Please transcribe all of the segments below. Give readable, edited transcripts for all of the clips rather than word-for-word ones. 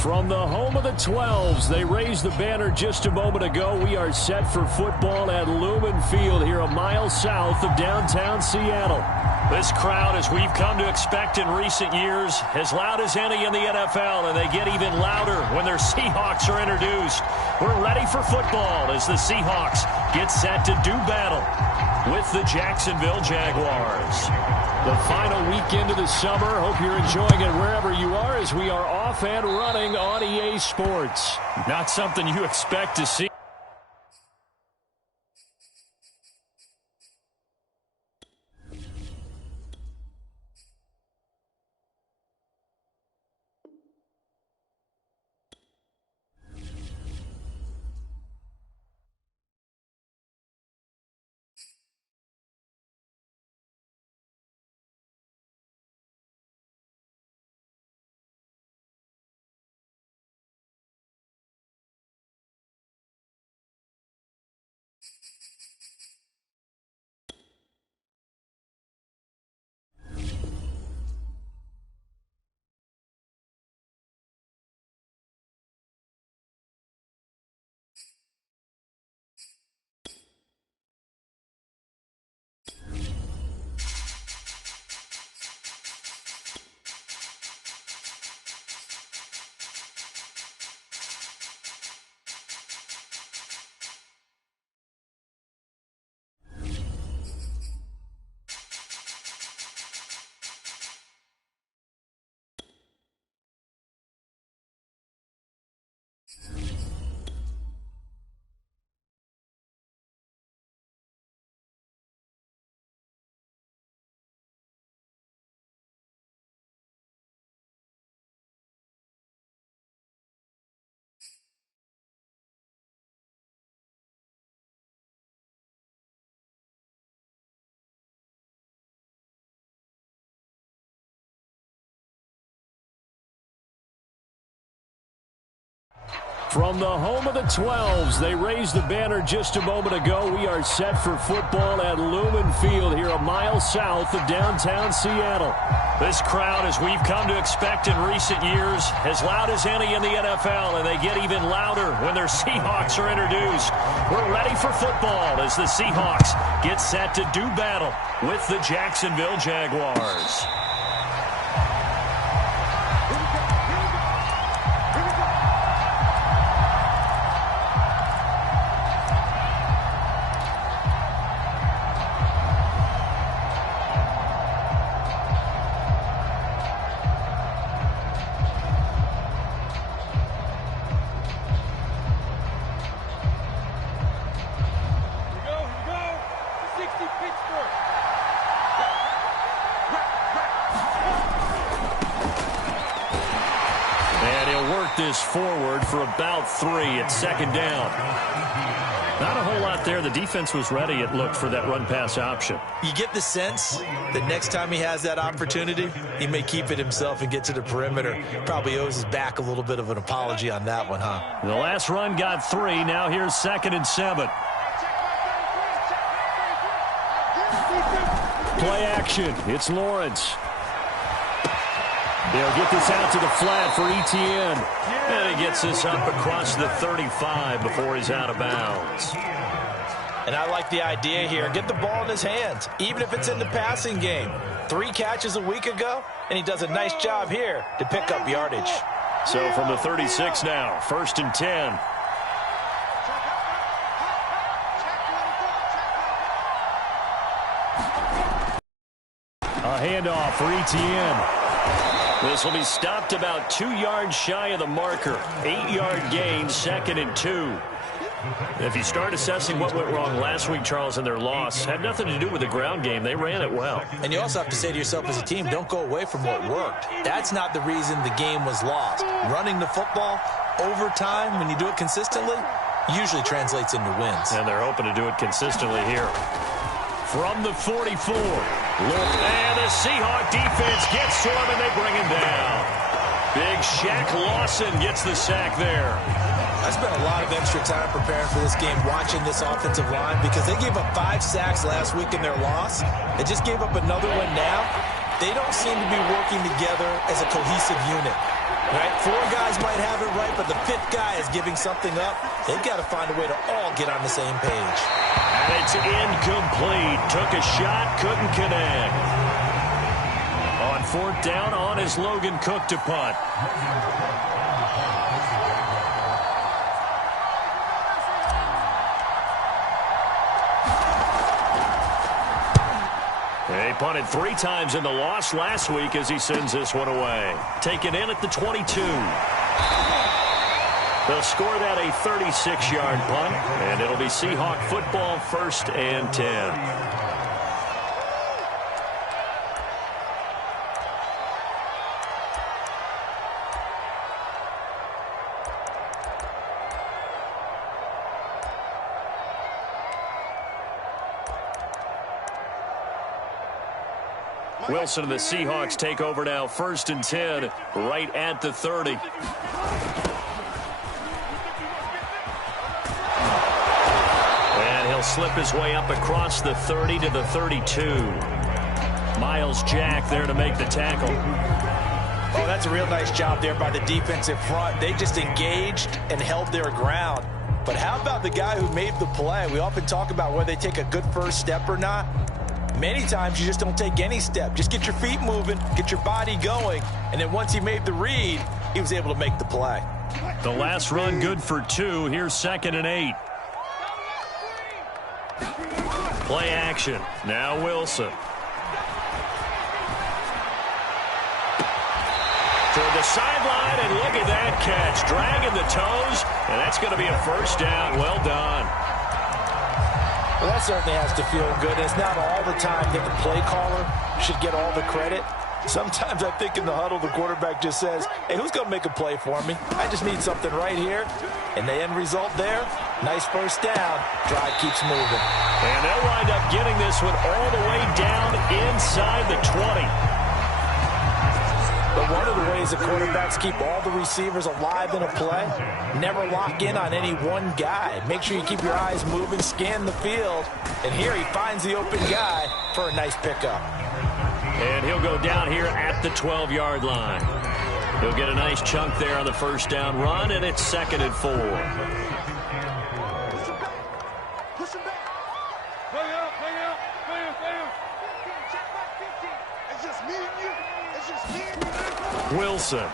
From the home of the 12s, they raised the banner just a moment ago. We are set for football at Lumen Field here a mile south of downtown Seattle. This crowd, as we've come to expect in recent years, as loud as any in the NFL, and they get even louder when their Seahawks are introduced. We're ready for football as the Seahawks get set to do battle with the Jacksonville Jaguars. The final weekend of the summer. Hope you're enjoying it wherever you are as we are off and running on EA Sports. Not something you expect to see. From the home of the 12s, they raised the banner just a moment ago. We are set for football at Lumen Field here a mile south of downtown Seattle. This crowd, as we've come to expect in recent years, as loud as any in the NFL, and they get even louder when their Seahawks are introduced. We're ready for football as the Seahawks get set to do battle with the Jacksonville Jaguars. This forward for about 3 at second down. Not a whole lot there. The defense was ready, it looked, for that run-pass option. You get the sense that next time he has that opportunity, he may keep it himself and get to the perimeter. Probably owes his back a little bit of an apology on that one, huh? The last run got 3. Now here's 2nd and 7. Play action. It's Lawrence. They'll get this out to the flat for Etienne. And he gets this up across the 35 before he's out of bounds. And I like the idea here. Get the ball in his hands, even if it's in the passing game. 3 catches a week ago, and he does a nice job here to pick up yardage. So from the 36 now, 1st and 10. A handoff for Etienne. This will be stopped about 2 yards shy of the marker. 8-yard gain, 2nd and 2. If you start assessing what went wrong last week, Charles, in their loss, had nothing to do with the ground game. They ran it well. And you also have to say to yourself as a team, don't go away from what worked. That's not the reason the game was lost. Running the football over time, when you do it consistently, usually translates into wins. And they're hoping to do it consistently here. From the 44. And the Seahawk defense gets to him, and they bring him down. Big Shaq Lawson gets the sack there. I spent a lot of extra time preparing for this game, watching this offensive line, because they gave up 5 sacks last week in their loss. They just gave up another one now. They don't seem to be working together as a cohesive unit. Right? 4 guys might have fifth guy is giving something up, they've got to find a way to all get on the same page. And it's incomplete. Took a shot, couldn't connect. On fourth down, on is Logan Cook to punt. He punted 3 times in the loss last week as he sends this one away. Taken in at the 22. They'll score that a 36-yard punt, and it'll be Seahawk football, 1st and 10. Wilson and the Seahawks take over now, 1st and 10, right at the 30. And he'll slip his way up across the 30 to the 32. Miles Jack there to make the tackle. Oh, that's a real nice job there by the defensive front. They just engaged and held their ground. But how about the guy who made the play? We often talk about whether they take a good first step or not. Many times you just don't take any step. Just get your feet moving, get your body going, and then once he made the read, he was able to make the play. The last run good for 2. Here's 2nd and 8. Play action. Now Wilson. Toward the sideline, and look at that catch. Dragging the toes, and that's going to be a 1st down. Well done. Well, that certainly has to feel good. It's not all the time that the play caller should get all the credit. Sometimes I think in the huddle, the quarterback just says, hey, who's going to make a play for me? I just need something right here. And the end result there, nice 1st down. Drive keeps moving. And they'll wind up getting this one all the way down inside the 20. But one of the ways the quarterbacks keep all the receivers alive in a play, never lock in on any one guy. Make sure you keep your eyes moving, scan the field. And here he finds the open guy for a nice pickup. And he'll go down here at the 12-yard line. He'll get a nice chunk there on the 1st down run, and it's 2nd and 4. Push him back. Play out. It's just me and you. Wilson.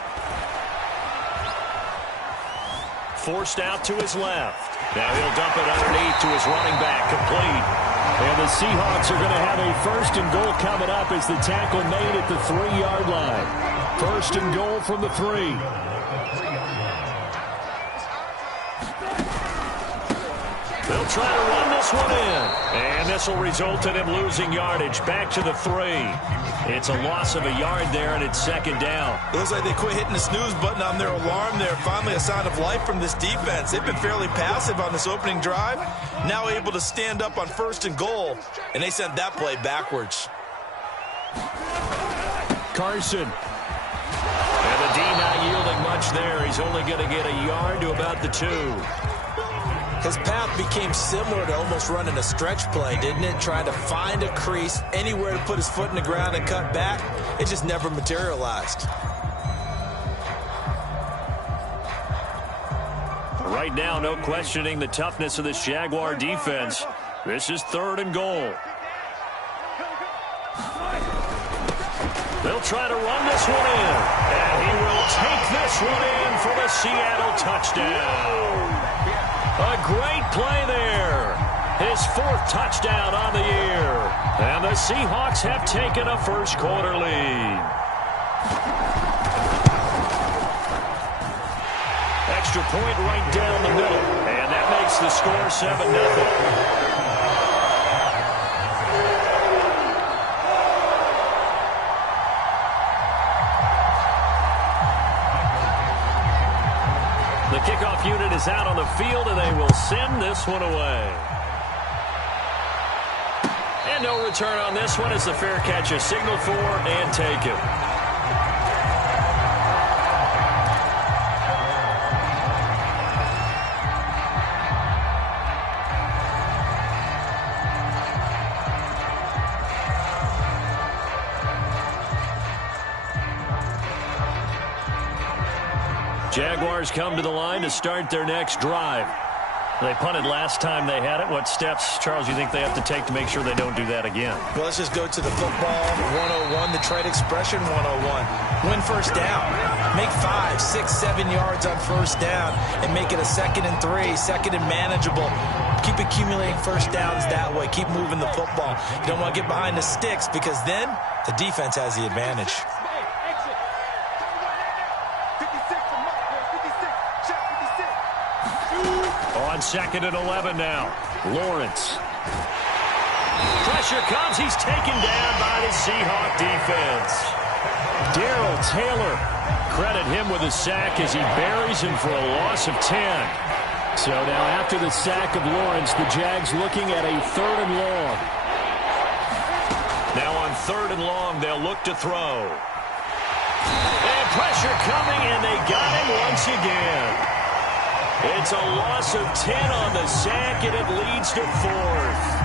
Forced out to his left. Now he'll dump it underneath to his running back, complete. And the Seahawks are going to have a 1st and goal coming up as the tackle made at the 3-yard line. 1st and goal from the 3. They'll try to run this one in. And this will result in him losing yardage back to the 3. It's a loss of a yard there, and it's 2nd down. It looks like they quit hitting the snooze button on their alarm there. Finally a sign of life from this defense. They've been fairly passive on this opening drive. Now able to stand up on 1st and goal, and they sent that play backwards. Carson. And the D not yielding much there. He's only going to get a yard to about the 2. His path became similar to almost running a stretch play, didn't it? Trying to find a crease, anywhere to put his foot in the ground and cut back. It just never materialized. Right now, no questioning the toughness of this Jaguar defense. This is 3rd and goal. They'll try to run this one in. And he will take this one in for the Seattle touchdown. A great play there. His 4th touchdown on the year. And the Seahawks have taken a 1st quarter lead. Extra point right down the middle. And that makes the score 7-0. The kickoff unit is out on the field, and they will send this one away. And no return on this one as the fair catch is signaled for and taken. Jaguars come to the line to start their next drive. They punted last time they had it. What steps, Charles, you think they have to take to make sure they don't do that again? Well, let's just go to the football 101, the trade expression 101. Win first down. Make 5, 6, 7 yards on first down and make it a 2nd and 3, 2nd and manageable. Keep accumulating first downs that way. Keep moving the football. You don't want to get behind the sticks because then the defense has the advantage. On 2nd and 11 now. Lawrence. Pressure comes. He's taken down by the Seahawk defense. Darrell Taylor. Credit him with a sack as he buries him for a loss of 10. So now after the sack of Lawrence, the Jags looking at a 3rd and long. Now on 3rd and long, they'll look to throw. And pressure coming, and they got him once again. It's a loss of 10 on the sack, and it leads to 4th.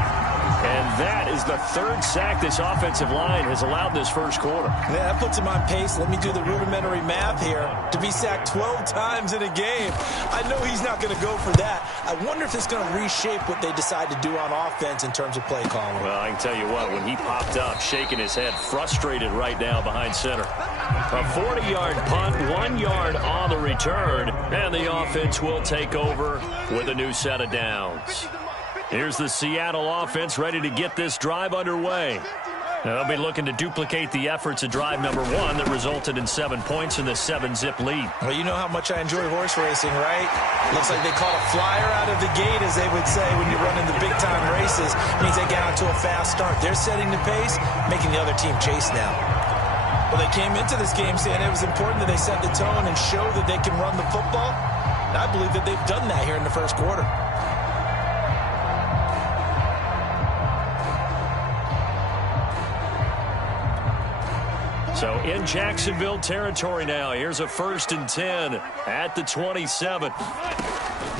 And that is the 3rd sack this offensive line has allowed this first quarter. Yeah, that puts him on pace. Let me do the rudimentary math here. To be sacked 12 times in a game, I know he's not going to go for that. I wonder if it's going to reshape what they decide to do on offense in terms of play calling. Well, I can tell you what, when he popped up, shaking his head, frustrated right now behind center. A 40-yard punt, 1 yard on the return, and the offense will take over with a new set of downs. Here's the Seattle offense ready to get this drive underway. They'll be looking to duplicate the efforts of drive number 1 that resulted in 7 points in the 7-zip lead. Well, you know how much I enjoy horse racing, right? Looks like they caught a flyer out of the gate, as they would say, when you're running the big-time races. It means they get out to a fast start. They're setting the pace, making the other team chase now. Well, they came into this game saying it was important that they set the tone and show that they can run the football. And I believe that they've done that here in the first quarter. So in Jacksonville territory now. Here's a 1st and 10 at the 27.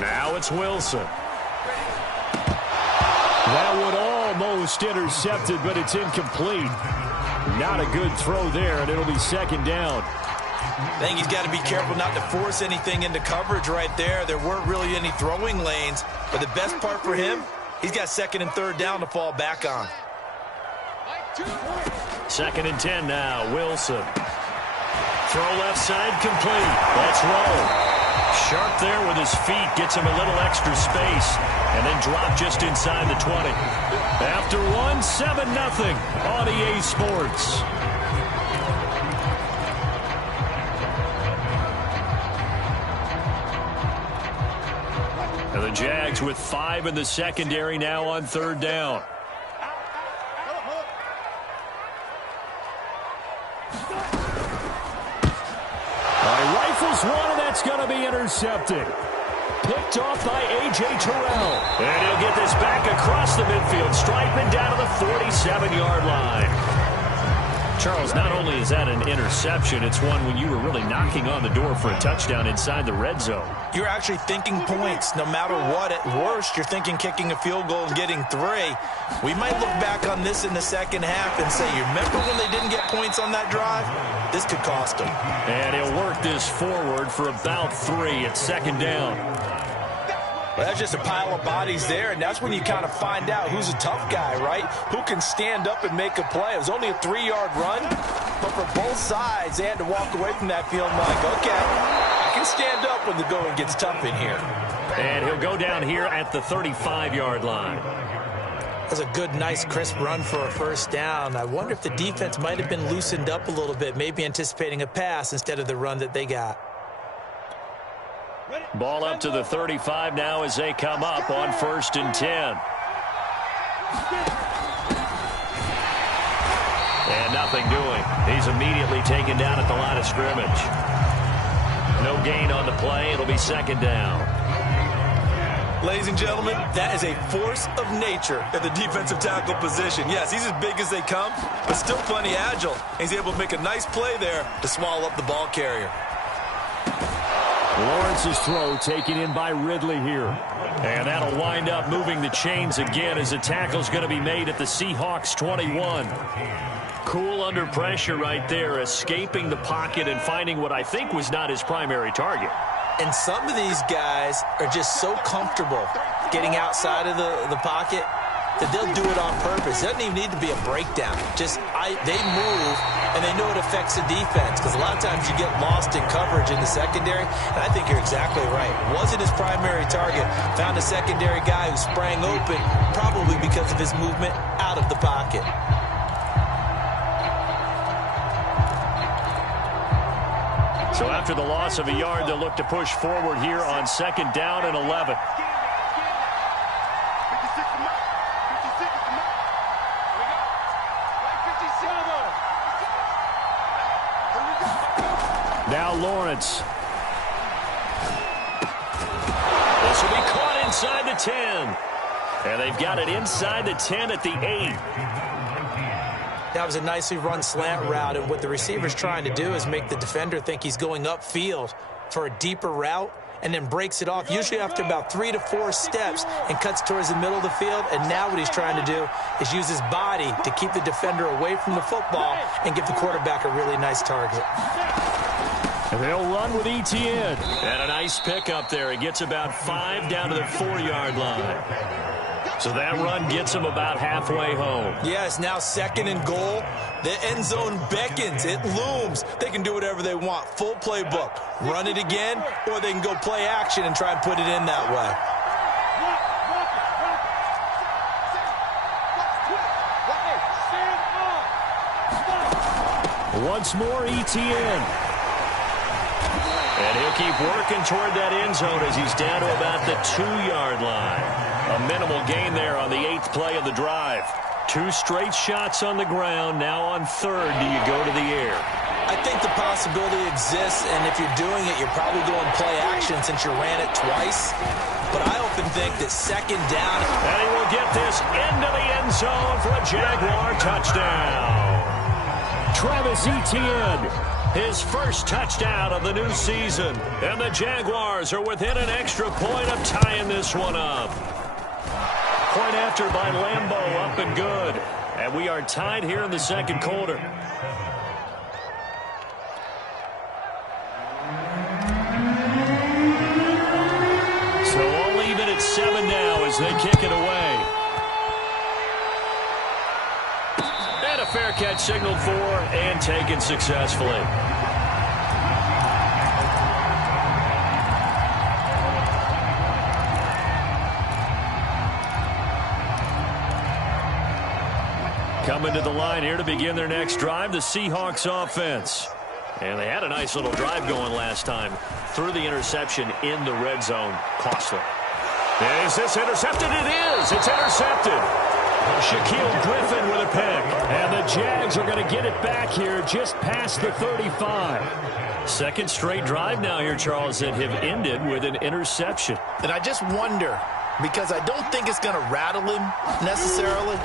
Now it's Wilson. That would almost intercepted, but it's incomplete. Not a good throw there, and it'll be 2nd down. I think he's got to be careful not to force anything into coverage right there. There weren't really any throwing lanes, but the best part for him, he's got 2nd and 3rd down to fall back on. 2nd and 10 now. Wilson. Throw left side complete. Let's roll. Sharp there with his feet. Gets him a little extra space. And then drop just inside the 20. After 1, 7-0 on EA Sports. And the Jags with 5 in the secondary now on 3rd down. Rifles one, and that's going to be intercepted. Picked off by A.J. Terrell. And he'll get this back across the midfield, striping down to the 47-yard line. Charles, not only is that an interception, it's one when you were really knocking on the door for a touchdown inside the red zone. You're actually thinking points no matter what. At worst, you're thinking kicking a field goal and getting 3. We might look back on this in the second half and say, you remember when they didn't get points on that drive? This could cost them. And he'll work this forward for about 3 at 2nd down. Well, that's just a pile of bodies there, and that's when you kind of find out who's a tough guy, right? Who can stand up and make a play. It was only a 3-yard run, but for both sides, they had to walk away from that feeling like, okay, I can stand up when the going gets tough in here. And he'll go down here at the 35-yard line. That's a good, nice, crisp run for a 1st down. I wonder if the defense might have been loosened up a little bit, maybe anticipating a pass instead of the run that they got. Ball up to the 35 now as they come up on 1st and 10. And nothing doing. He's immediately taken down at the line of scrimmage. No gain on the play. It'll be 2nd down. Ladies and gentlemen, that is a force of nature at the defensive tackle position. Yes, he's as big as they come, but still plenty agile. He's able to make a nice play there to swallow up the ball carrier. Lawrence's throw taken in by Ridley here. And that'll wind up moving the chains again as the tackle's going to be made at the Seahawks 21. Cool under pressure right there, escaping the pocket and finding what I think was not his primary target. And some of these guys are just so comfortable getting outside of the pocket that they'll do it on purpose. It doesn't even need to be a breakdown. They move, and they know it affects the defense, because a lot of times you get lost in coverage in the secondary, and I think you're exactly right. Wasn't his primary target. Found a secondary guy who sprang open, probably because of his movement out of the pocket. So after the loss of a yard, they'll look to push forward here on 2nd down and 11. Now Lawrence. This will be caught inside the 10. And they've got it inside the 10 at the 8. That was a nicely run slant route, and what the receiver's trying to do is make the defender think he's going upfield for a deeper route, and then breaks it off, usually after about 3 to 4 steps, and cuts towards the middle of the field. And now what he's trying to do is use his body to keep the defender away from the football and give the quarterback a really nice target. They'll run with Etienne. And a nice pickup there. He gets about 5 down to the 4-yard line. So that run gets him about halfway home. Yeah, it's now 2nd and goal. The end zone beckons. It looms. They can do whatever they want. Full playbook. Run it again, or they can go play action and try and put it in that way. Once more, Etienne. And he'll keep working toward that end zone as he's down to about the 2-yard line. A minimal gain there on the 8th play of the drive. 2 straight shots on the ground. Now on 3rd, do you go to the air? I think the possibility exists, and if you're doing it, you're probably going play action since you ran it twice. But I often think that 2nd down. And he will get this into the end zone for a Jaguar touchdown. Travis Etienne, his first touchdown of the new season. And the Jaguars are within an extra point of tying this one up. Point after by Lambeau, up and good. And we are tied here in the 2nd quarter. So all even at 7 now as they kick it away. And a fair catch signaled for and taken successfully. Coming to the line here to begin their next drive, the Seahawks offense. And they had a nice little drive going last time. Threw the interception in the red zone. Costly. Is this intercepted? It is. It's intercepted. Shaquille Griffin with a pick. And the Jags are going to get it back here just past the 35. 2nd straight drive now here, Charles, that have ended with an interception. And I just wonder, because I don't think it's going to rattle him necessarily,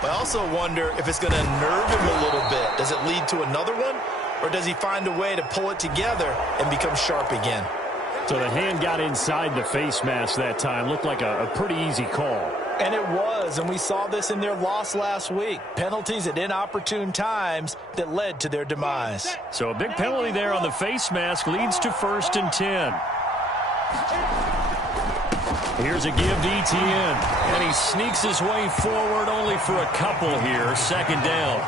but I also wonder if it's going to nerve him a little bit. Does it lead to another one? Or does he find a way to pull it together and become sharp again? So the hand got inside the face mask that time. Looked like a pretty easy call. And it was, and we saw this in their loss last week. Penalties at inopportune times that led to their demise. So a big penalty there on the face mask leads to 1st and 10. Here's a give to Etienne. And he sneaks his way forward only for a couple here. 2nd down.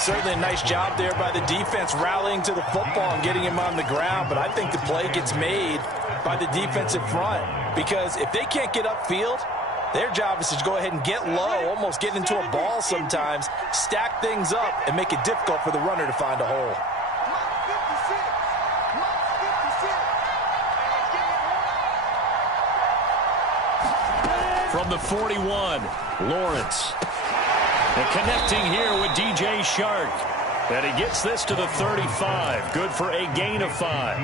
Certainly a nice job there by the defense rallying to the football and getting him on the ground. But I think the play gets made by the defensive front. Because if they can't get upfield, their job is to go ahead and get low, almost get into a ball sometimes, stack things up, and make it difficult for the runner to find a hole. From the 41, Lawrence. And connecting here with DJ Shark. And he gets this to the 35. Good for a gain of 5.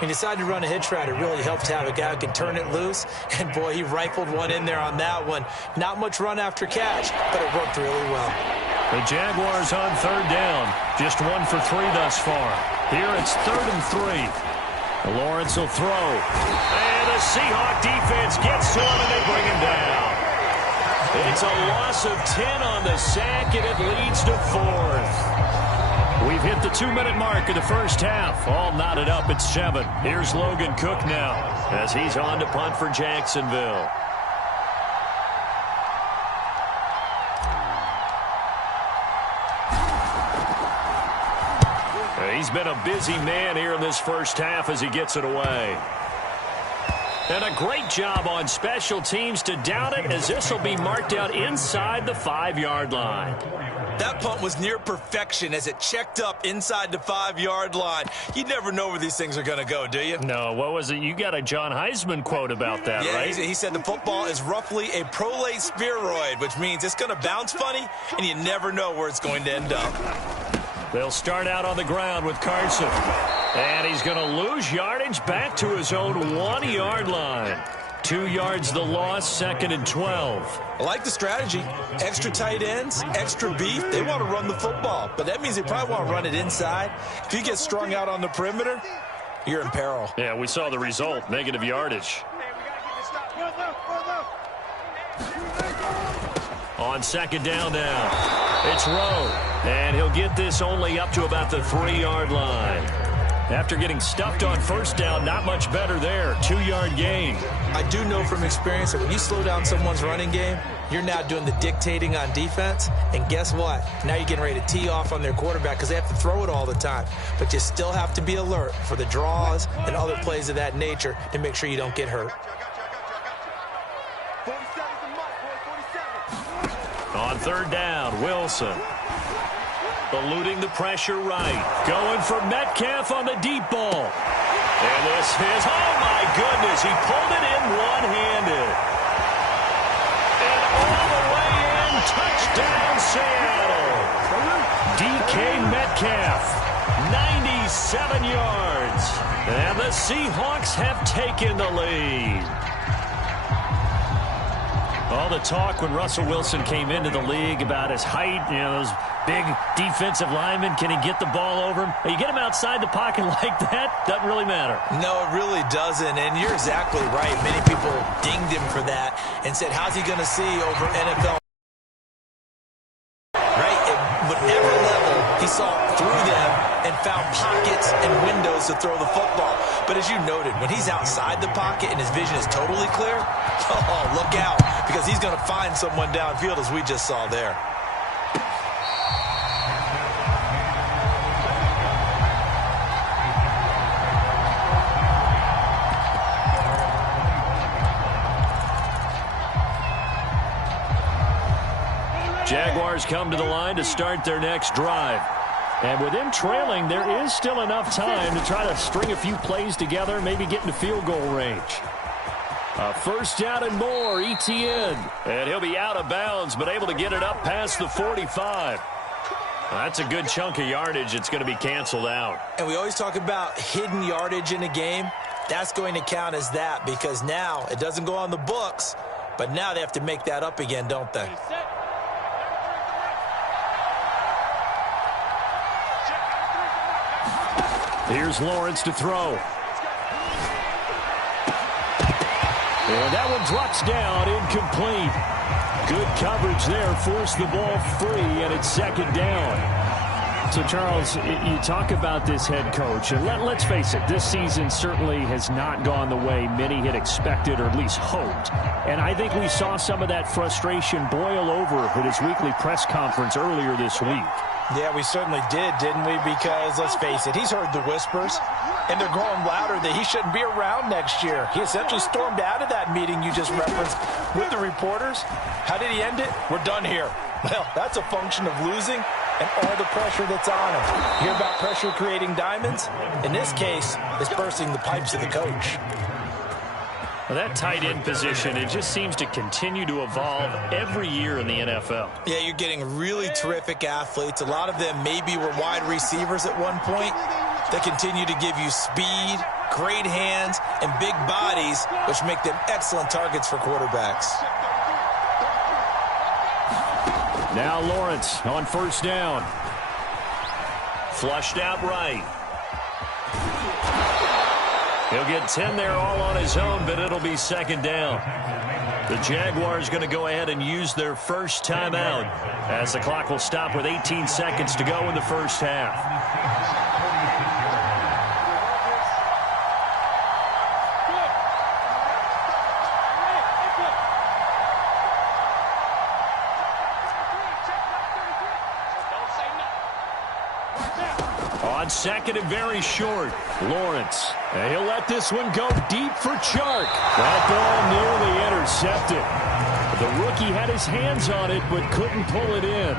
He decided to run a hitch route. It really helped to have a guy who can turn it loose. And, boy, he rifled one in there on that one. Not much run after catch, but it worked really well. The Jaguars on 3rd down. Just 1 for 3 thus far. Here it's 3rd and 3. Lawrence will throw. And the Seahawks defense gets to him, and they bring him down. It's a loss of 10 on the sack, and it leads to 4th. We've hit the 2-minute mark of the first half. All knotted up at 7. Here's Logan Cook now as he's on to punt for Jacksonville. He's been a busy man here in this first half as he gets it away. And a great job on special teams to down it, as this will be marked out inside the 5-yard line. That punt was near perfection as it checked up inside the 5-yard line. You never know where these things are going to go, do you? No, what was it? You got a John Heisman quote about that, yeah, right? He said the football is roughly a prolate spheroid, which means it's going to bounce funny, and you never know where it's going to end up. They'll start out on the ground with Carson. And he's going to lose yardage back to his own 1-yard line. 2 yards the loss, 2nd and 12. I like the strategy. Extra tight ends, extra beef. They want to run the football, but that means they probably want to run it inside. If you get strung out on the perimeter, you're in peril. Yeah, we saw the result, negative yardage. On 2nd down now, it's Rowe. And he'll get this only up to about the 3-yard line. After getting stuffed on 1st down, not much better there. 2-yard gain. I do know from experience that when you slow down someone's running game, you're now doing the dictating on defense. And guess what? Now you're getting ready to tee off on their quarterback because they have to throw it all the time. But you still have to be alert for the draws and other plays of that nature to make sure you don't get hurt. On 3rd down, Wilson. Eluding the pressure right. Going for Metcalf on the deep ball. And this is, oh my goodness, he pulled it in one-handed. And all the way in, touchdown Seattle. DK Metcalf, 97 yards. And the Seahawks have taken the lead. All the talk when Russell Wilson came into the league about his height, you know, those big defensive linemen, can he get the ball over him? You get him outside the pocket like that, doesn't really matter. No, it really doesn't, and you're exactly right. Many people dinged him for that and said, how's he going to see over NFL? Right? At whatever level, he saw through them and found pockets and windows to throw the football. But as you noted, when he's outside the pocket and his vision is totally clear, oh, look out, because he's going to find someone downfield, as we just saw there. Jaguars come to the line to start their next drive. And with them trailing, there is still enough time to try to string a few plays together, maybe get into field goal range. 1st down and more, Etienne. And he'll be out of bounds, but able to get it up past the 45. That's a good chunk of yardage. It's going to be canceled out. And we always talk about hidden yardage in a game. That's going to count as that because now it doesn't go on the books, but now they have to make that up again, don't they? Here's Lawrence to throw. And that one drops down, incomplete. Good coverage there, forced the ball free, and it's 2nd down. So, Charles, you talk about this head coach, and let's face it, this season certainly has not gone the way many had expected or at least hoped. And I think we saw some of that frustration boil over at his weekly press conference earlier this week. Yeah, we certainly did, didn't we? Because, let's face it, he's heard the whispers, and they're growing louder that he shouldn't be around next year. He essentially stormed out of that meeting you just referenced with the reporters. How did he end it? We're done here. Well, that's a function of losing and all the pressure that's on him. Hear about pressure creating diamonds? In this case, it's bursting the pipes of the coach. Well, that tight end position, it just seems to continue to evolve every year in the NFL. Yeah, you're getting really terrific athletes. A lot of them maybe were wide receivers at one point. They continue to give you speed, great hands, and big bodies, which make them excellent targets for quarterbacks. Now Lawrence on 1st down. Flushed out right. He'll get 10 there all on his own, but it'll be second down. The Jaguars going to go ahead and use their first timeout as the clock will stop with 18 seconds to go in the first half. On second and very short, Lawrence. And he'll let this one go deep for Chark. That ball nearly intercepted. The rookie had his hands on it but couldn't pull it in.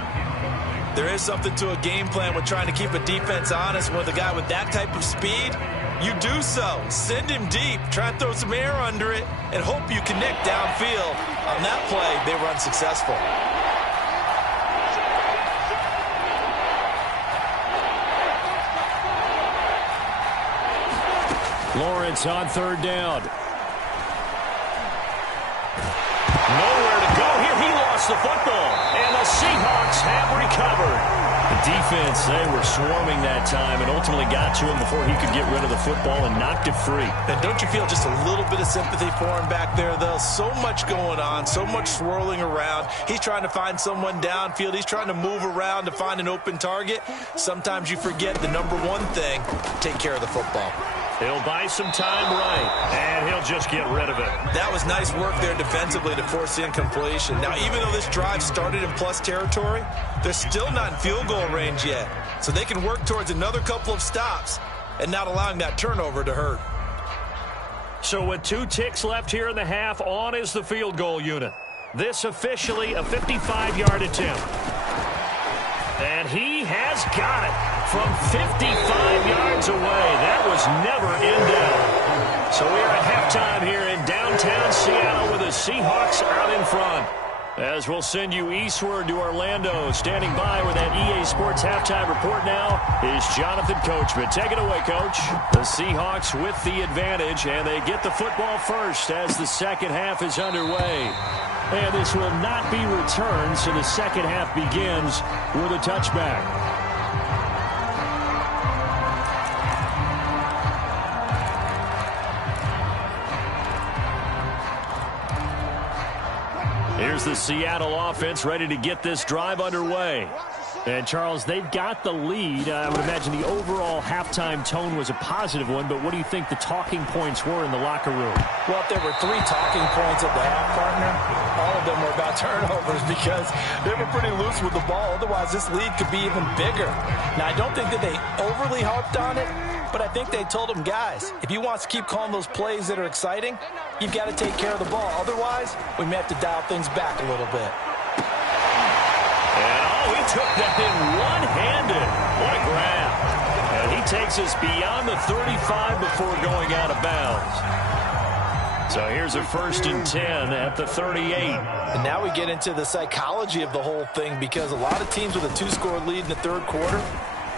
There is something to a game plan with trying to keep a defense honest with a guy with that type of speed. You do so. Send him deep. Try and throw some air under it and hope you connect downfield. On that play, they were unsuccessful. Lawrence on third down. Nowhere to go here. He lost the football. And the Seahawks have recovered. The defense, they were swarming that time and ultimately got to him before he could get rid of the football and knocked it free. And don't you feel just a little bit of sympathy for him back there, though? So much going on, so much swirling around. He's trying to find someone downfield. He's trying to move around to find an open target. Sometimes you forget the number one thing, take care of the football. He'll buy some time right, and he'll just get rid of it. That was nice work there defensively to force the incompletion. Now, even though this drive started in plus territory, they're still not in field goal range yet. So they can work towards another couple of stops and not allowing that turnover to hurt. So with 2 ticks left here in the half, on is the field goal unit. This officially a 55-yard attempt. And he has got it from 55 yards away. That was never in doubt. So we are at halftime here in downtown Seattle with the Seahawks out in front. As we'll send you eastward to Orlando. Standing by with that EA Sports halftime report now is Jonathan Coachman. Take it away, Coach. The Seahawks with the advantage, and they get the football first as the second half is underway. And this will not be returned, so the second half begins with a touchback. Here's the Seattle offense ready to get this drive underway. And, Charles, they've got the lead. I would imagine the overall halftime tone was a positive one, but what do you think the talking points were in the locker room? Well, if there were 3 talking points at the half, partner, all of them were about turnovers because they were pretty loose with the ball. Otherwise, this lead could be even bigger. Now, I don't think that they overly harped on it, but I think they told them, guys, if you want to keep calling those plays that are exciting, you've got to take care of the ball. Otherwise, we may have to dial things back a little bit. He took that in one-handed. What a grab. And he takes us beyond the 35 before going out of bounds. So here's a 1st and 10 at the 38. And now we get into the psychology of the whole thing because a lot of teams with a 2-score lead in the third quarter,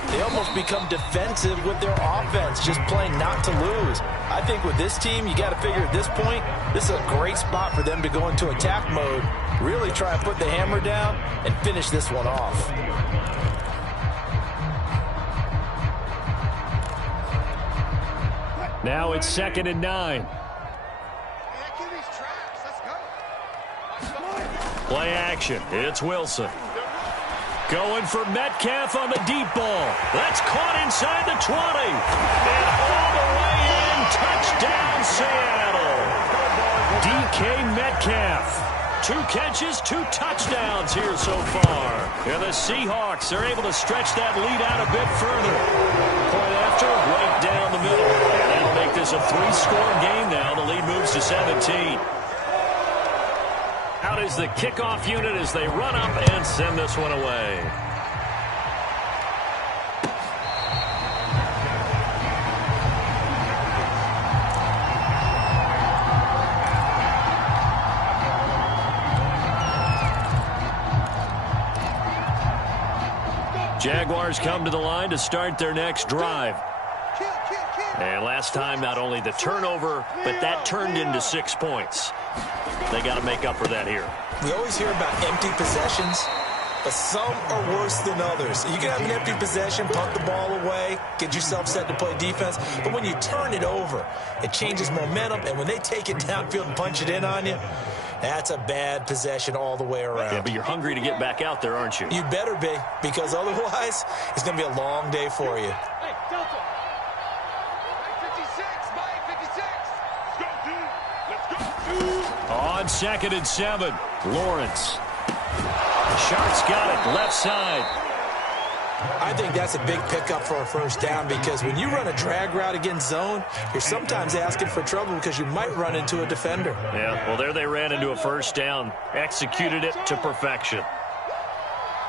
they almost become defensive with their offense, just playing not to lose. I think with this team, you got to figure at this point, this is a great spot for them to go into attack mode, really try and put the hammer down and finish this one off. Now it's 2nd and 9. Play action. It's Wilson. Going for Metcalf on the deep ball. That's caught inside the 20. And all the way in. Touchdown, Seattle. DK Metcalf. 2 catches, 2 touchdowns here so far. And the Seahawks are able to stretch that lead out a bit further. Point after, right down the middle. And that'll make this a 3-score game now. The lead moves to 17. Out is the kickoff unit as they run up and send this one away. Jaguars come to the line to start their next drive. And last time, not only the turnover, but that turned into 6 points. They got to make up for that here. We always hear about empty possessions. but some are worse than others. You can have an empty possession, punt the ball away, get yourself set to play defense, but when you turn it over, it changes momentum, and when they take it downfield and punch it in on you, that's a bad possession all the way around. Yeah, but you're hungry to get back out there, aren't you? You better be, because otherwise, it's going to be a long day for you. Hey, Delta. 56, Mike, 56. Let's go, dude. Let's go. On 2nd and 7, Lawrence. Sharks got it, left side. I think that's a big pickup for a first down, because when you run a drag route against zone, you're sometimes asking for trouble because you might run into a defender. Yeah, well, there they ran into a first down, executed it to perfection.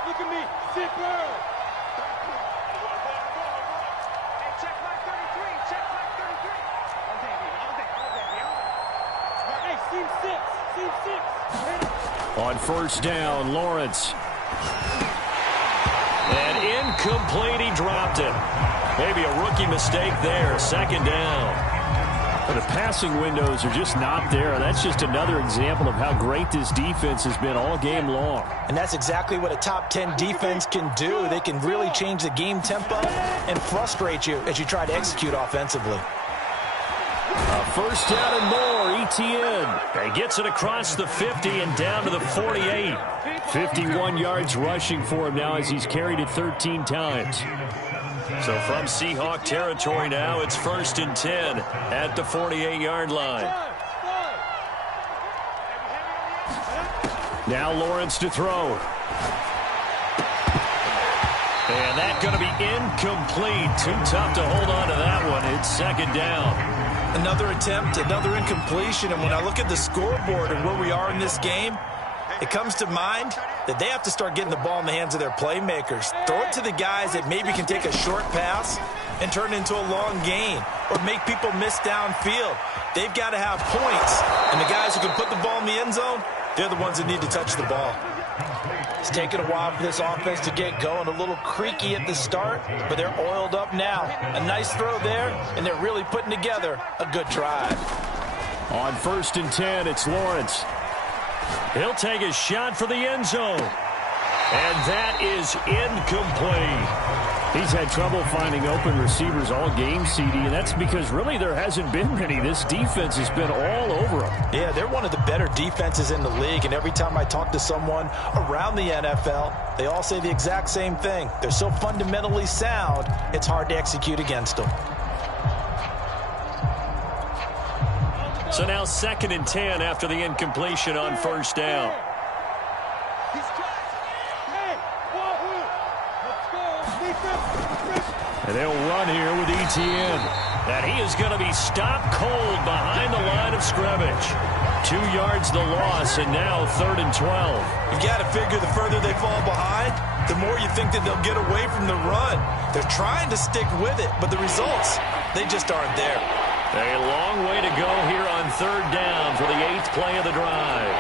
Look at me, zipper. Hey, check my 33, check my 33. Hey, seam 6. On first down, Lawrence. And incomplete, he dropped it. Maybe a rookie mistake there, 2nd down. But the passing windows are just not there. That's just another example of how great this defense has been all game long. And that's exactly what a top 10 defense can do. They can really change the game tempo and frustrate you as you try to execute offensively. First down and more, Etienne. And gets it across the 50 and down to the 48. 51 yards rushing for him now as he's carried it 13 times. So from Seahawk territory now, it's 1st and 10 at the 48-yard line. Now Lawrence to throw. And that's going to be incomplete. Too tough to hold on to that one. It's 2nd down. Another attempt, another incompletion, and when I look at the scoreboard and where we are in this game, it comes to mind that they have to start getting the ball in the hands of their playmakers. Throw it to the guys that maybe can take a short pass and turn it into a long gain or make people miss downfield. They've got to have points, and the guys who can put the ball in the end zone, they're the ones that need to touch the ball. It's taken a while for this offense to get going. A little creaky at the start, but they're oiled up now. A nice throw there, and they're really putting together a good drive. On 1st and 10, it's Lawrence. He'll take a shot for the end zone. And that is incomplete. He's had trouble finding open receivers all game, CD, and that's because really there hasn't been many. This defense has been all over them. Yeah, they're one of the better defenses in the league, and every time I talk to someone around the NFL, they all say the exact same thing. They're so fundamentally sound, it's hard to execute against them. So now 2nd and 10 after the incompletion on first down. And they'll run here with Etienne. And he is going to be stopped cold behind the line of scrimmage. 2 yards the loss, and now 3rd and 12. You've got to figure the further they fall behind, the more you think that they'll get away from the run. They're trying to stick with it, but the results, they just aren't there. A long way to go here on 3rd down for the 8th play of the drive.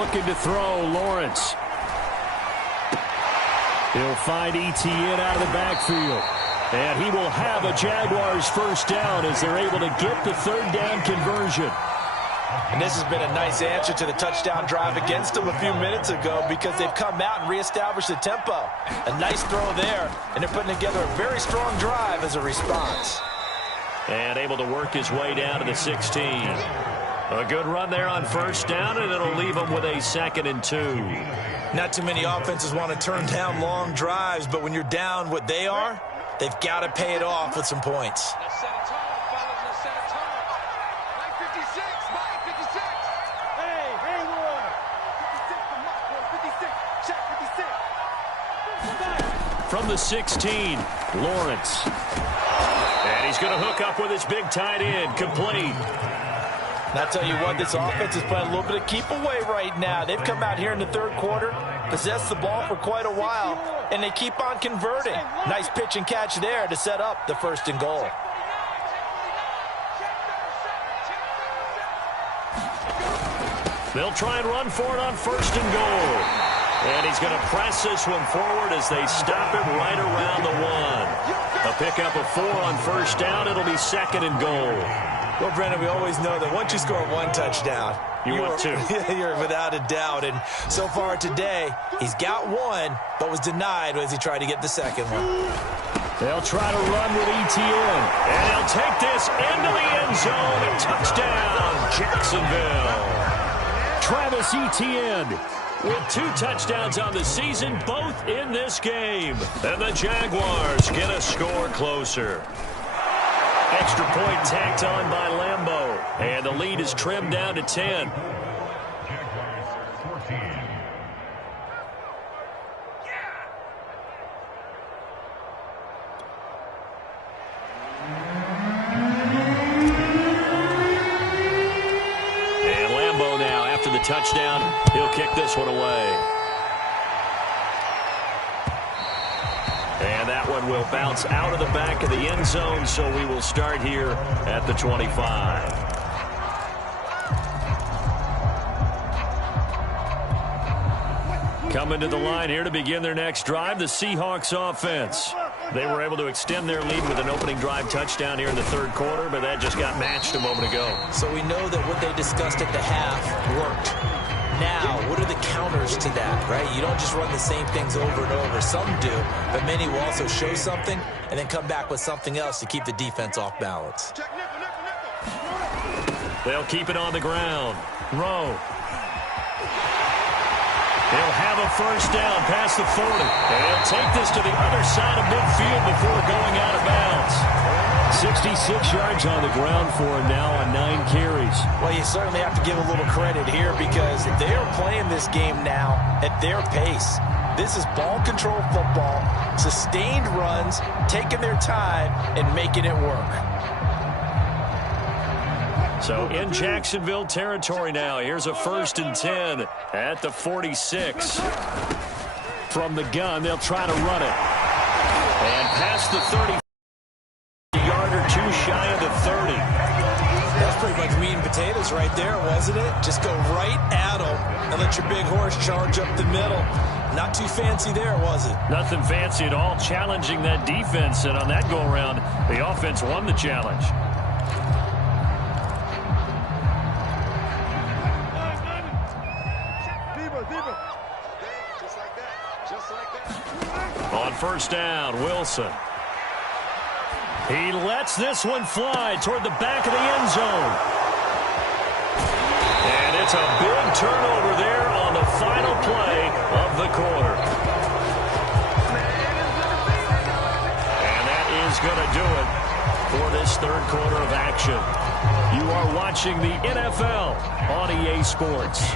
Looking to throw, Lawrence. He'll find Etienne out of the backfield. And he will have a Jaguars first down as they're able to get the 3rd down conversion. And this has been a nice answer to the touchdown drive against them a few minutes ago because they've come out and reestablished the tempo. A nice throw there, and they're putting together a very strong drive as a response. And able to work his way down to the 16. A good run there on first down, and it'll leave him with a 2nd and 2. Not too many offenses want to turn down long drives, but when you're down what they are, they've got to pay it off with some points. Let's set a tone, fellas. Let's set a tone. Mike 56, Mike 56. Hey, Hayward. 56 to Mike, 56. Check 56. From the 16, Lawrence. And he's going to hook up with his big tight end, complete. And I tell you what, this offense is playing a little bit of keep away right now. They've come out here in the 3rd quarter, possessed the ball for quite a while, and they keep on converting. Nice pitch and catch there to set up the 1st and goal. They'll try and run for it on 1st and goal. And he's going to press this one forward as they stop him right around the 1. A pickup of 4 on first down. It'll be 2nd and goal. Well, Brendan, we always know that once you score 1 touchdown, want 2. You're without a doubt. And so far today, he's got 1, but was denied as he tried to get the second one. They'll try to run with Etienne. And he'll take this into the end zone. Touchdown, Jacksonville. Travis Etienne with 2 touchdowns on the season, both in this game. And the Jaguars get a score closer. Extra point tacked on by Lambeau. And the lead is trimmed down to 10. And Lambeau now, after the touchdown, he'll kick this one away. And that one will bounce out of the back of the end zone, so we will start here at the 25. Coming to the line here to begin their next drive, the Seahawks offense. They were able to extend their lead with an opening drive touchdown here in the 3rd quarter, but that just got matched a moment ago. So we know that what they discussed at the half worked. Now, what are the counters to that, right? You don't just run the same things over and over. Some do, but many will also show something and then come back with something else to keep the defense off balance. They'll keep it on the ground. Rowe. He'll have a first down past the 40. And he'll take this to the other side of midfield before going out of bounds. 66 yards on the ground for him now on 9 carries. Well, you certainly have to give a little credit here because they are playing this game now at their pace. This is ball control football, sustained runs, taking their time, and making it work. So in Jacksonville territory now. Here's a 1st and 10 at the 46. From the gun, they'll try to run it. And past the 30. Too shy of the 30. That's pretty much meat and potatoes right there, wasn't it? Just go right at them and let your big horse charge up the middle. Not too fancy there, was it? Nothing fancy at all. Challenging that defense, and on that go-around, the offense won the challenge. On first down, Wilson. He lets this one fly toward the back of the end zone. And it's a big turnover there on the final play of the quarter. And that is going to do it for this 3rd quarter of action. You are watching the NFL on EA Sports.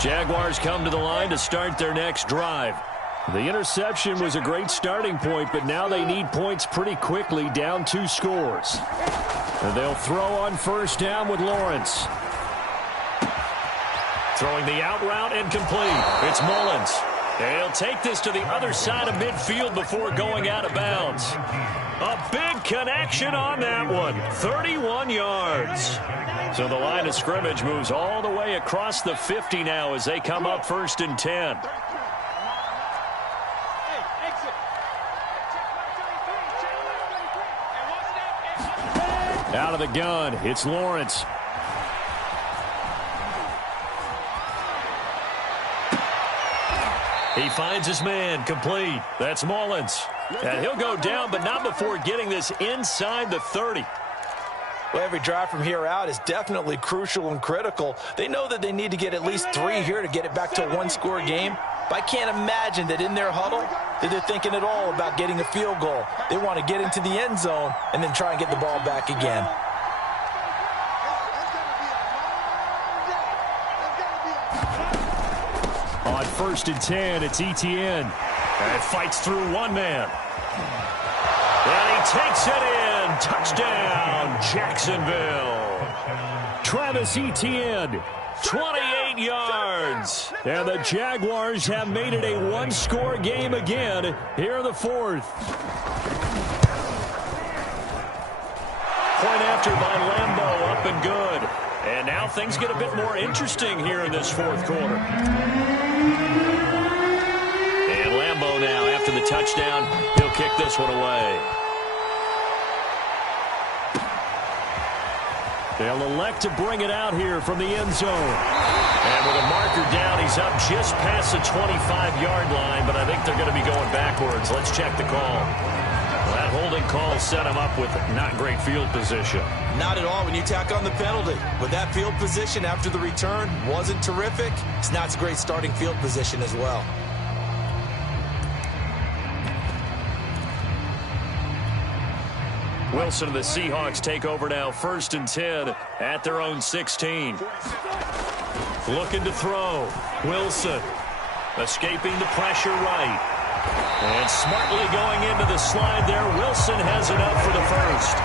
Jaguars come to the line to start their next drive. The interception was a great starting point, but now they need points pretty quickly, down 2 scores. And they'll throw on first down with Lawrence. Throwing the out route and complete. It's Mullins. And he'll take this to the other side of midfield before going out of bounds. A big connection on that one. 31 yards. So the line of scrimmage moves all the way across the 50 now as they come up 1st and 10. Out of the gun, it's Lawrence. He finds his man, complete. That's Mullins. And he'll go down, but not before getting this inside the 30. Well, every drive from here out is definitely crucial and critical. They know that they need to get at least 3 here to get it back to a 1-score game. But I can't imagine that in their huddle that they're thinking at all about getting a field goal. They want to get into the end zone and then try and get the ball back again. On 1st and 10, it's Etienne. And fights through one man. And he takes it in. Touchdown, Jacksonville. Travis Etienne, 28 yards. And the Jaguars have made it a 1-score game again here in the 4th. Point after by Lambeau, up and good. And now things get a bit more interesting here in this 4th quarter. after the touchdown. He'll kick this one away. They'll elect to bring it out here from the end zone. And with a marker down, he's up just past the 25-yard line, but I think they're going to be going backwards. Let's check the call. Well, that holding call set him up with not great field position. Not at all when you tack on the penalty. But that field position after the return wasn't terrific. It's not a great starting field position as well. Wilson and the Seahawks take over now, 1st and 10 at their own 16. Looking to throw. Wilson escaping the pressure right. And smartly going into the slide there. Wilson has it up for the first.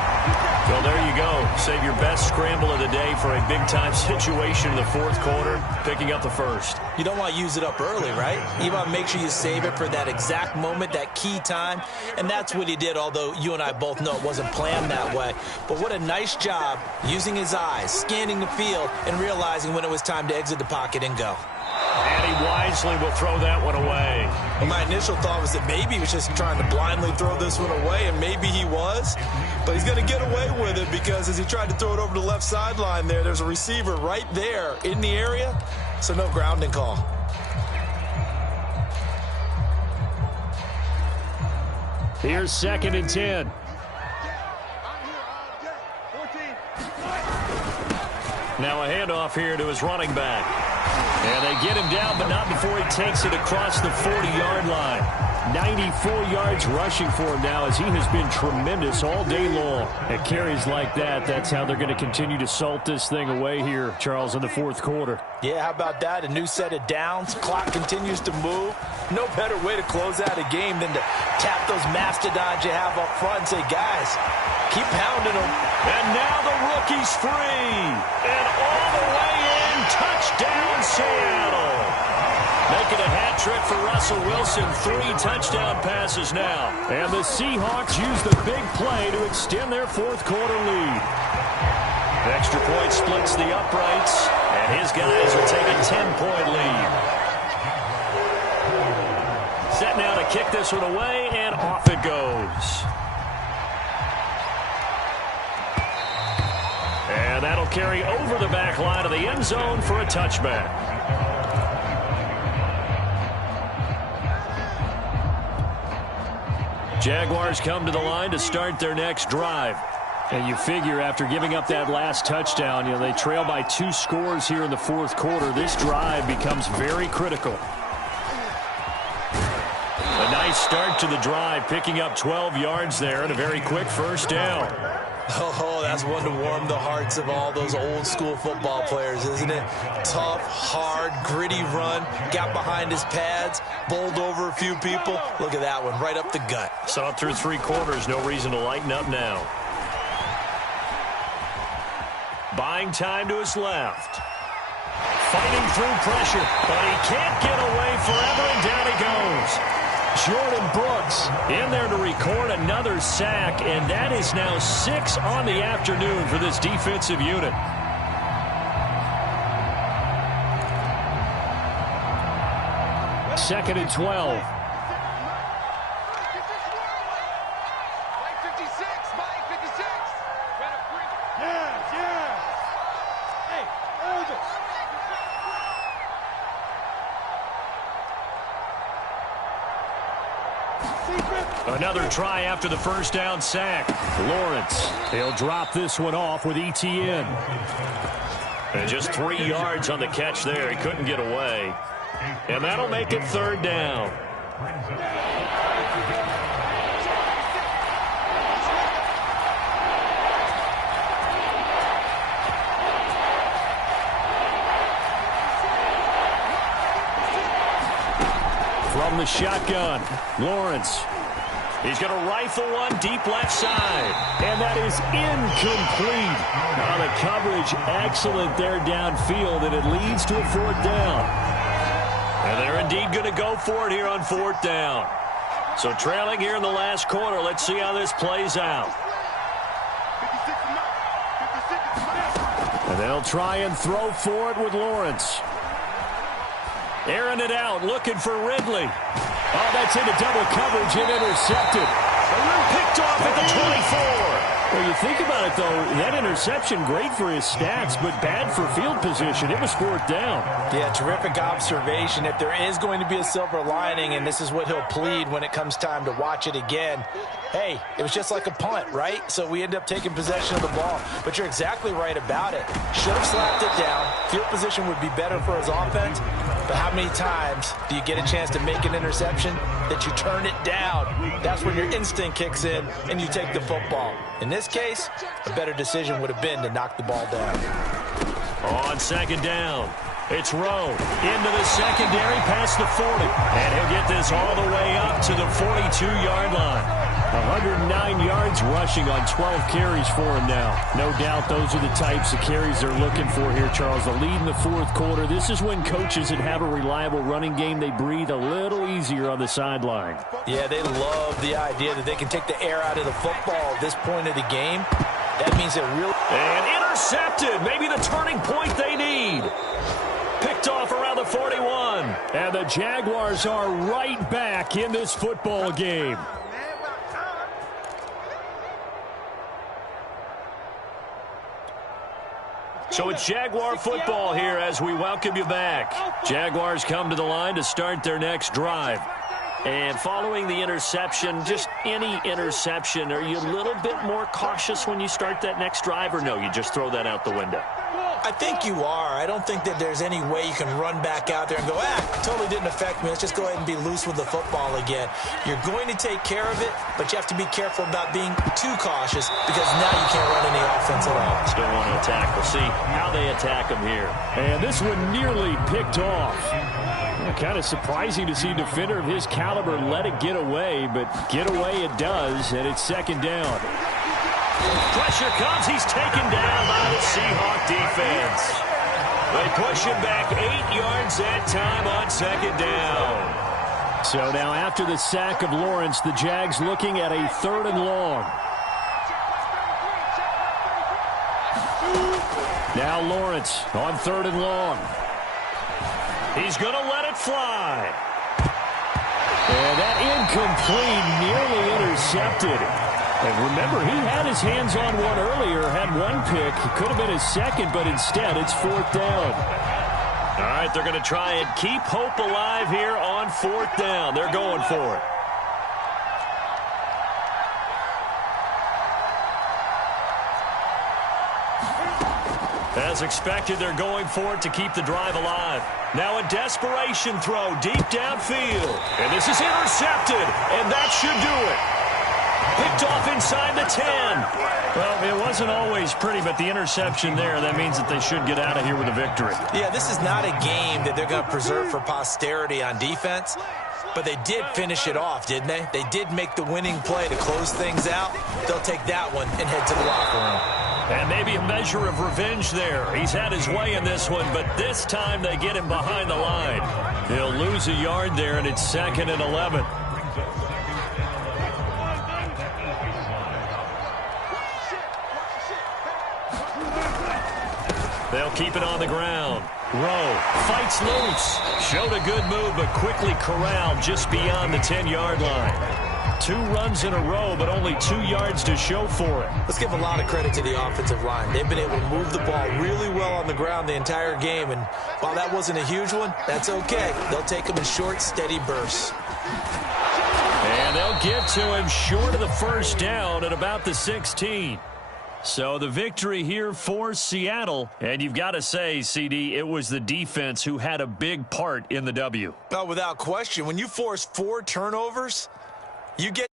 Well, there you go. Save your best scramble of the day for a big-time situation in the 4th quarter, picking up the first. You don't want to use it up early, right? You want to make sure you save it for that exact moment, that key time. And that's what he did, although you and I both know it wasn't planned that way. But what a nice job using his eyes, scanning the field, and realizing when it was time to exit the pocket and go. And he wisely will throw that one away. Well, my initial thought was that maybe he was just trying to blindly throw this one away, and maybe he was. But he's going to get away with it because as he tried to throw it over the left sideline there's a receiver right there in the area. So no grounding call. Here's 2nd and 10. Now a handoff here to his running back. And they get him down, but not before he takes it across the 40-yard line. 94 yards rushing for him now as he has been tremendous all day long. At carries like that, that's how they're going to continue to salt this thing away here, Charles, in the 4th quarter. Yeah, how about that? A new set of downs. Clock continues to move. No better way to close out a game than to tap those mastodons you have up front and say, guys, keep pounding them. And now the rookie's free. And all the way in, touchdown Seattle. Making a hat trick for Russell Wilson. 3 touchdown passes now. And the Seahawks use the big play to extend their 4th quarter lead. Extra point splits the uprights, and his guys will take a 10-point lead. Set now to kick this one away, and off it goes. And that'll carry over the back line of the end zone for a touchback. Jaguars come to the line to start their next drive. And you figure after giving up that last touchdown, they trail by 2 scores here in the 4th quarter. This drive becomes very critical. A nice start to the drive, picking up 12 yards there and a very quick first down. Oh, that's one to warm the hearts of all those old-school football players, isn't it? Tough, hard, gritty run, got behind his pads, bowled over a few people. Look at that one, right up the gut. Saw it through 3 quarters, no reason to lighten up now. Buying time to his left. Fighting through pressure, but he can't get away forever, and down he goes. Jordan Brooks in there to record another sack, and that is now 6 on the afternoon for this defensive unit. Second and 12. Another try after the first down sack. Lawrence, he'll drop this one off with ETN. And just 3 yards on the catch there. He couldn't get away. And that'll make it 3rd down. From the shotgun, Lawrence. He's going to rifle one deep left side. And that is incomplete. Now the coverage excellent there downfield, and it leads to a 4th down. And they're indeed going to go for it here on 4th down. So trailing here in the last quarter. Let's see how this plays out. And they'll try and throw for it with Lawrence. Airing it out, looking for Ridley. Oh, that's into double coverage and intercepted. Picked off at the 24. Well, you think about it, though, that interception, great for his stats, but bad for field position. It was fourth down. Yeah, terrific observation. If there is going to be a silver lining, and this is what he'll plead when it comes time to watch it again, hey, it was just like a punt, right? So we end up taking possession of the ball. But you're exactly right about it. Should have slapped it down. Field position would be better for his offense. But how many times do you get a chance to make an interception that you turn it down? That's when your instinct kicks in and you take the football. In this case, a better decision would have been to knock the ball down. On second down, it's Rowe into the secondary past the 40. And he'll get this all the way up to the 42-yard line. 109 yards rushing on 12 carries for him now. No doubt those are the types of carries they're looking for here, Charles. The lead in the fourth quarter. This is when coaches that have a reliable running game, they breathe a little easier on the sideline. Yeah, they love the idea that they can take the air out of the football at this point of the game. That means it really... And intercepted. Maybe the turning point they need. Picked off around the 41. And the Jaguars are right back in this football game. So it's Jaguar football here as we welcome you back. Jaguars come to the line to start their next drive. And following the interception, just any interception, are you a little bit more cautious when you start that next drive, or no, you just throw that out the window? I think you are. I don't think that there's any way you can run back out there and go, totally didn't affect me. Let's just go ahead and be loose with the football again. You're going to take care of it, but you have to be careful about being too cautious because now you can't run any offense at all. Still want to attack. We'll see how they attack him here. And this one nearly picked off. Kind of surprising to see a defender of his caliber let it get away, but get away it does, and it's second down. Pressure comes. He's taken down by the Seahawk defense. They push him back 8 yards that time on second down. So now after the sack of Lawrence, the Jags looking at a 3rd and long. Now Lawrence on 3rd and long. He's going to let it fly. And that incomplete, nearly intercepted. And remember, he had his hands on one earlier, had one pick. It could have been his second, but instead it's 4th down. All right, they're going to try and keep hope alive here on 4th down. They're going for it. As expected, they're going for it to keep the drive alive. Now a desperation throw deep downfield. And this is intercepted, and that should do it. Picked off inside the 10. Well, it wasn't always pretty, but the interception there, that means that they should get out of here with a victory. Yeah, this is not a game that they're going to preserve for posterity on defense, but they did finish it off, didn't they? They did make the winning play to close things out. They'll take that one and head to the locker room. And maybe a measure of revenge there. He's had his way in this one, but this time they get him behind the line. He'll lose a yard there, and it's 2nd and 11. They'll keep it on the ground. Rowe fights loose. Showed a good move, but quickly corralled just beyond the 10-yard line. 2 runs in a row, but only 2 yards to show for it. Let's give a lot of credit to the offensive line. They've been able to move the ball really well on the ground the entire game, and while that wasn't a huge one, that's okay. They'll take them in short, steady bursts. And they'll get to him short of the 1st down at about the 16. So the victory here for Seattle, and you've got to say, CD, it was the defense who had a big part in the W. Oh, without question. When you force 4 turnovers, you get